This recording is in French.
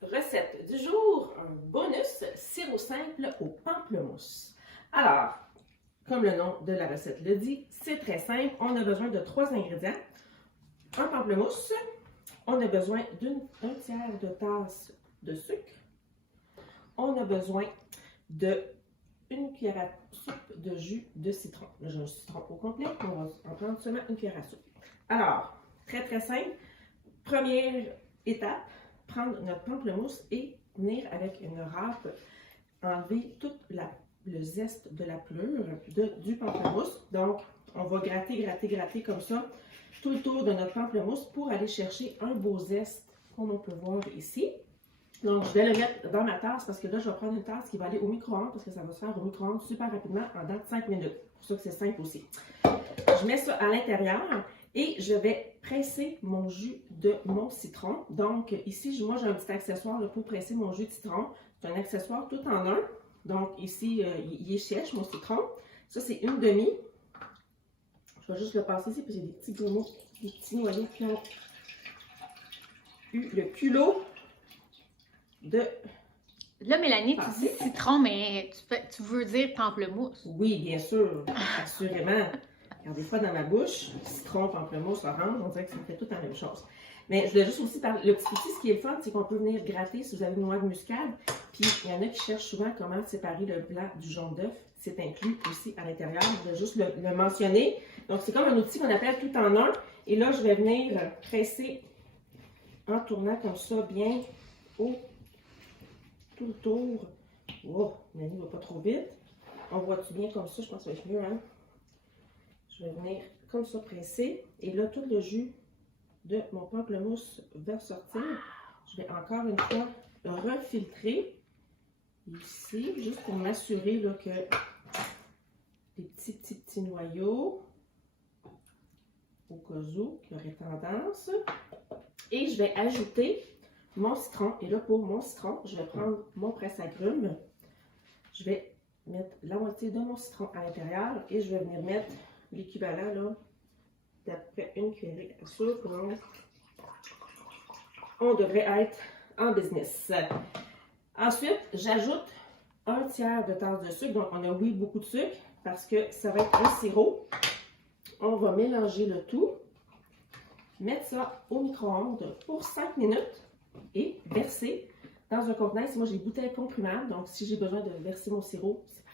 Recette du jour, un bonus sirop simple au pamplemousse. Alors, comme le nom de la recette le dit, c'est très simple. On a besoin de 3 ingrédients. Un pamplemousse, on a besoin d'un tiers de tasse de sucre. On a besoin de une cuillère à soupe de jus de citron. Là, j'ai un citron au complet, on va en prendre seulement une cuillère à soupe. Alors, très simple. Première étape, prendre notre pamplemousse et venir avec une râpe enlever tout le zeste de la pelure du pamplemousse. Donc, on va gratter comme ça tout le tour de notre pamplemousse pour aller chercher un beau zeste, comme on peut voir ici. Donc, je vais le mettre dans ma tasse parce que là, je vais prendre une tasse qui va aller au micro-ondes parce que ça va se faire au micro-ondes super rapidement en dans 5 minutes. C'est pour ça que c'est simple aussi. Je mets ça à l'intérieur et je vais presser mon jus de mon citron. Donc, ici, moi, j'ai un petit accessoire là, pour presser mon jus de citron. C'est un accessoire tout en un. Donc, ici, il est sèche, mon citron. Ça, c'est une demi. Je vais juste le passer ici parce qu'il y a des petits grumeaux, des petits noyaux qui ont eu le culot de... Là, Mélanie, tu dis citron, mais tu veux dire pamplemousse. Oui, bien sûr, assurément. Car des fois, dans ma bouche, citron, pamplemousse, orange, on dirait que ça fait tout la même chose. Mais je voulais juste aussi parler, le petit outil, ce qui est le fun, c'est qu'on peut venir gratter si vous avez une noix de muscade. Puis, il y en a qui cherchent souvent comment séparer le blanc du jaune d'œuf. C'est inclus aussi à l'intérieur. Je vais juste le mentionner. Donc, c'est comme un outil qu'on appelle tout en un. Et là, je vais venir presser en tournant comme ça, bien tout le tour. Oh, Mélanie ne va pas trop vite. On voit-tu bien comme ça? Je pense que ça va être mieux, hein? Je vais venir comme ça presser. Et là, tout le jus de mon pamplemousse va sortir. Je vais encore une fois refiltrer ici, juste pour m'assurer que les petits noyaux, au cas où, qui auraient tendance. Et je vais ajouter mon citron. Et là, pour mon citron, je vais prendre mon presse-agrumes. Je vais mettre la moitié de mon citron à l'intérieur et je vais venir mettre l'équivalent là d'à peu près une cuillerée à soupe. Donc, on devrait être en business. Ensuite, j'ajoute un tiers de tasse de sucre. Donc, on a oui beaucoup de sucre parce que ça va être un sirop. On va mélanger le tout, mettre ça au micro-ondes pour 5 minutes et verser dans un contenant. Moi, j'ai bouteille comprimable. Donc, si j'ai besoin de verser mon sirop, c'est